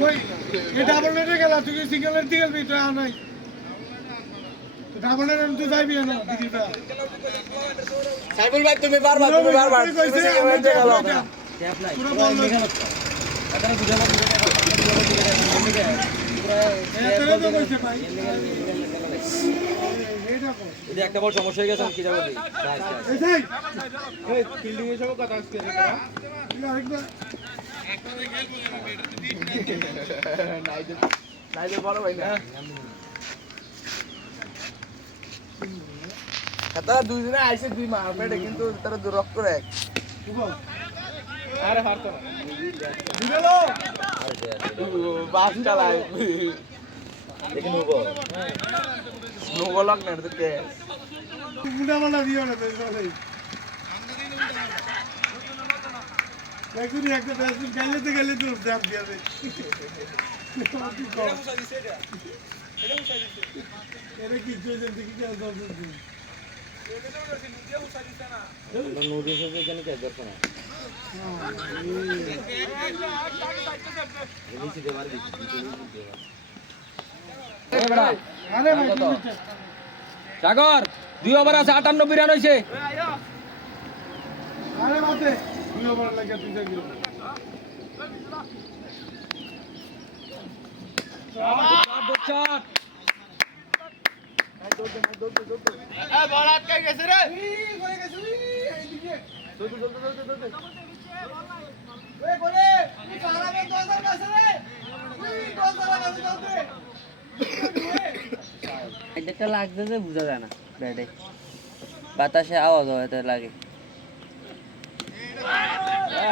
কই এ ডাবল নেটে গেল তুই সিঙ্গেল নেট দিয়ে গেলবি তুই আর নাই ডাবল নেট তুই যাইবি না দিদিটা সাইফুল ভাই তুমি বারবার কইছে আমি গেল পুরো বল এটা বুঝাবো এটা তো কইছে ভাই এটা একটা বড় সমস্যা হয়ে গেছে কি যাবে এই যাই এই ফিল্ডিং এর সব কথা আজকে রে আরেকবার নাইদের বড় ভাই না তারা দুই দিনে আইছে দুই মার পেটে কিন্তু তারা রক্ত এক আরে হারতো না দিবেলো বাস চালায় দেখি নোবো লক না তো কে মুন্ডা মালা দিও না বেশি দেখুন একটা ব্যাটসম্যান গেলে তো ড্যাপ দিবে এটা কি জয়েন দেখি কি দরকার নেই নদী থেকে কেন কে দরকার না আরে ভাই সাগর 2 ওভার আছে 58 রান হইছে আরে মাতে 2 ওভার লাগে তুই যাবি শট বল আটকে গেছে রে হয়ে গেছে এইদিকে ওই বলে তুই কারাবে 2000 কাছে রে তুই 2000 কাছে চলতে এটা লাগছে যে বোঝা যায় না ব্যাটে বাতাসে আওয়াজ হয় তো লাগে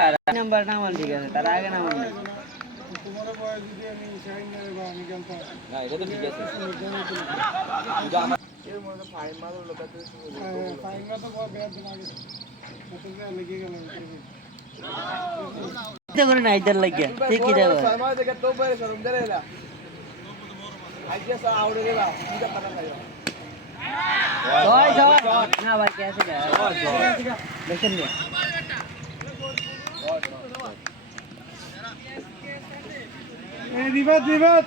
আর নাম্বার নামাল ঠিক আছে তার আগে নামাল না তোমার বয়স যদি আমি শাইন না বা আমি খেলতাম না এটা তো ঠিক আছে এর মধ্যে ফাইন মারলো লোকাতে ফাইনাল তো বড় ব্যাট লাগে কত লেগে গেল এটা করে না ইদার লাগিয়া ঠিক কি দেব সময় দেখে তো বাইরে শরম দেরে না আইডিয়া সা আউড়ে গেলা এটা পাতা খাইও ওই শট না ভাই कैसे गया দেখেন নি এই দিবাত